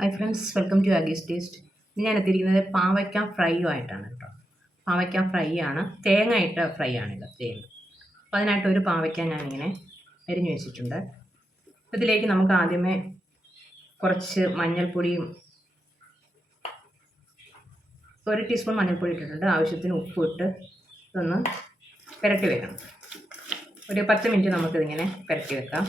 Hi friends welcome to Aggie's taste. ഞാൻ എത്തിയിരിക്കുന്നത് പാവയ്ക്ക ഫ്രൈയും ആയിട്ടാണ് കേട്ടോ. പാവയ്ക്ക ഫ്രൈ ആണ്. തേങ്ങ ഇട്ട ഫ്രൈ ആണിത് തേങ്ങ അപ്പോൾ അതിനായിട്ട് ഒരു പാവയ്ക്ക ഞാനിങ്ങനെ അരിഞ്ഞു വെച്ചിട്ടുണ്ട്. ഇതിലേക്ക് നമുക്ക് ആദ്യമേ കുറച്ച് മഞ്ഞൾപ്പൊടിയും ഒരു ടീസ്പൂൺ മഞ്ഞൾപ്പൊടി ഇട്ടിട്ടുണ്ട്. ആവശ്യത്തിന് ഉപ്പ് ഇട്ട് ഇതൊന്ന് പുരട്ടി വെക്കണം. ഒരു പത്ത് മിനിറ്റ് നമുക്കിതിങ്ങനെ പുരട്ടി വെക്കാം.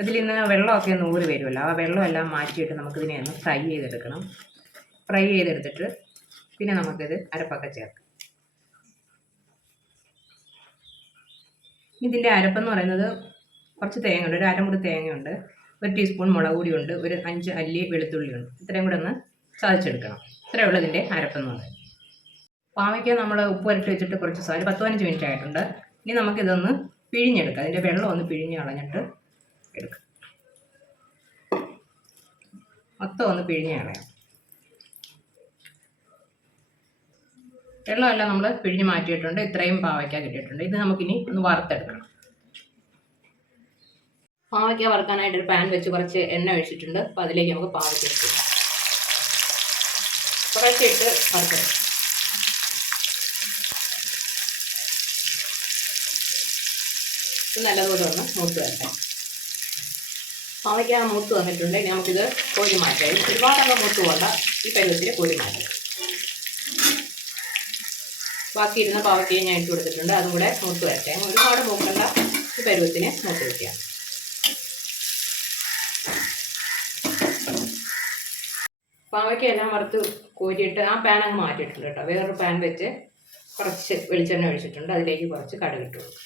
ഇതിൽ ഇന്ന് വെള്ളമൊക്കെ ഒന്ന് ഊറി വരുമല്ലോ. ആ വെള്ളമെല്ലാം മാറ്റിയിട്ട് നമുക്കിതിനെ ഒന്ന് ഫ്രൈ ചെയ്തെടുക്കണം. ഫ്രൈ ചെയ്തെടുത്തിട്ട് പിന്നെ നമുക്കിത് അരപ്പൊക്കെ ചേർക്കാം. ഇതിന്റെ അരപ്പെന്ന് പറയുന്നത് കുറച്ച് തേങ്ങയുണ്ട്. ഒരു അരമുറി തേങ്ങയുണ്ട്. ഒരു ടീസ്പൂൺ മുളക് പൊടിയുണ്ട്. ഒരു അഞ്ച് അല്ലി വെളുത്തുള്ളിയുണ്ട്. ഇത്രയും കൂടെ ഒന്ന് ചതച്ചെടുക്കണം. ഇത്രയേ ഉള്ളൂ ഇതിന്റെ അരപ്പെന്ന് പറയുന്നത്. പാവയ്ക്ക് നമ്മൾ ഉപ്പ് വരട്ടി വെച്ചിട്ട് കുറച്ച് ഒരു പത്ത് പതിനഞ്ച് മിനിറ്റ് ആയിട്ടുണ്ട്. ഇനി നമുക്കിതൊന്ന് പിഴിഞ്ഞെടുക്കാം. അതിന്റെ വെള്ളം ഒന്ന് പിഴിഞ്ഞ് കളഞ്ഞിട്ട് എടുക്കാം. മൊത്തം ഒന്ന് പിഴിഞ്ഞ് കളയാം. വെള്ളമെല്ലാം നമ്മൾ പിഴിഞ്ഞ് മാറ്റിയിട്ടുണ്ട്. ഇത്രയും പാവയ്ക്ക കിട്ടിയിട്ടുണ്ട്. ഇത് നമുക്കിനി ഒന്ന് വറുത്തെടുക്കണം. പാവയ്ക്ക വറുക്കാനായിട്ട് ഒരു പാൻ വെച്ച് കുറച്ച് എണ്ണ ഒഴിച്ചിട്ടുണ്ട്. അപ്പോൾ അതിലേക്ക് നമുക്ക് പാവയ്ക്ക ഇട്ട്. കുറച്ച് ഇട്ട് വറുത്തെടുക്കാം. നല്ലതുപോലെ ഒന്ന് മൂത്ത് വരട്ടെ. പാവയ്ക്ക മൂത്ത് വന്നിട്ടുണ്ട്. ഇനി നമുക്കിത് കോരി മാറ്റാം. ഒരുപാടങ്ങ് മൂത്ത് പോകണ്ട ഈ പരുവത്തിൽ കോരി മാറ്റാം. ബാക്കി ഇരുന്ന പാവയ്ക്കയും ഞാൻ ഇട്ട് കൊടുത്തിട്ടുണ്ട്. അതും കൂടെ മൂത്ത് വരട്ടെ. ഒരുപാട് മൂക്കണ്ട ഈ പരുവത്തിന് മൂത്ത് വയ്ക്കാം. പാവയ്ക്ക എല്ലാം വറുത്ത് കോരിയിട്ട് ആ പാൻ അങ്ങ് മാറ്റിയിട്ടുണ്ട് കേട്ടോ. വേറൊരു പാൻ വെച്ച് കുറച്ച് വെളിച്ചെണ്ണ ഒഴിച്ചിട്ടുണ്ട്. അതിലേക്ക് കുറച്ച് കടുക് ഇട്ട് കൊടുക്കും.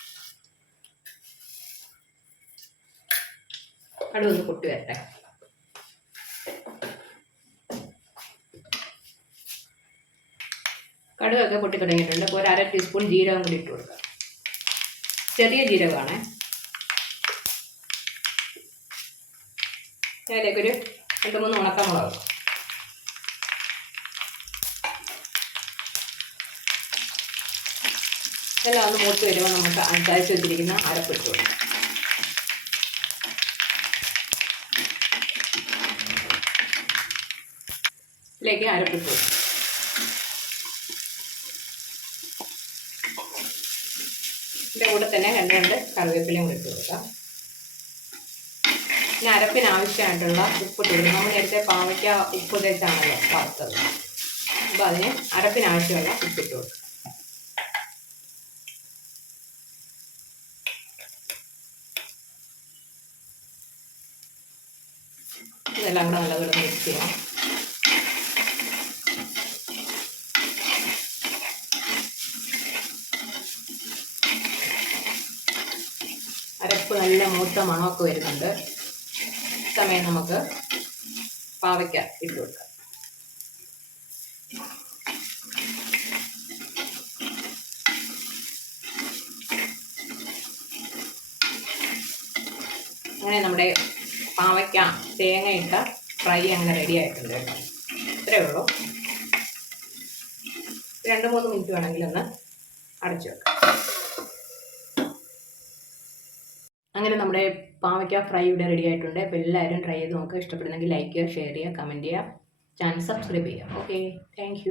കടുക് ഒന്ന് പൊട്ടി വരട്ടെ. കടുകൊക്കെ പൊട്ടി തുടങ്ങിയിട്ടുണ്ട്. ഒരു അര ടീസ്പൂൺ ജീരകം കൂടി ഇട്ട് കൊടുക്കാം. ചെറിയ ജീരകമാണ്. അതിലേക്കൊരു രണ്ട് മൂന്ന് ഉണക്കമുളക്. എല്ലാം ഒന്ന് മൂത്ത് വരുമ്പോൾ നമുക്ക് അഞ്ചാഴ്ച വെച്ചിരിക്കുന്ന അരപ്പിട്ട് കൊടുക്കാം. ഇതിലേക്ക് അരപ്പിട്ടു. ഇതിന്റെ കൂടെ തന്നെ രണ്ട് രണ്ട് കറിവേപ്പിലയും ഇട്ട് കൊടുക്കാം. പിന്നെ അരപ്പിന് ആവശ്യമായിട്ടുള്ള ഉപ്പ് കൊടുക്കും. നമ്മൾ നേരത്തെ പാവയ്ക്ക ഉപ്പ് തേച്ചാണല്ലോ വറുത്തത്. അപ്പോൾ അതിന് അരപ്പിന് ആവശ്യമുള്ള ഉപ്പിട്ട് കൊടുക്കും. ഇതെല്ലാം കൂടെ നല്ലപോലെ മിക്സ് ചെയ്യണം അരപ്പ് നല്ല മൂത്ത മണമൊക്കെ വരുന്നുണ്ട്. സമയം നമുക്ക് പാവയ്ക്ക ഇട്ട് കൊടുക്കാം. അങ്ങനെ നമ്മുടെ പാവയ്ക്ക തേങ്ങ ഇട്ട ഫ്രൈ അങ്ങനെ റെഡി ആയിട്ടുണ്ട് കേട്ടോ. ഇത്രയേ ഉള്ളൂ. രണ്ട് മൂന്ന് മിനിറ്റ് വേണമെങ്കിൽ ഒന്ന് അടച്ചു വെക്കാം. അങ്ങനെ നമ്മുടെ പാവയ്ക്ക ഫ്രൈ ഇവിടെ റെഡി ആയിട്ടുണ്ട്. അപ്പോൾ എല്ലാവരും ട്രൈ ചെയ്ത് നോക്കുക ഇഷ്ടപ്പെടുന്നെങ്കിൽ ലൈക്ക് ചെയ്യുക ഷെയർ ചെയ്യുക കമന്റ് ചെയ്യുക. ചാനൽ സബ്സ്ക്രൈബ് ചെയ്യുക. Okay thank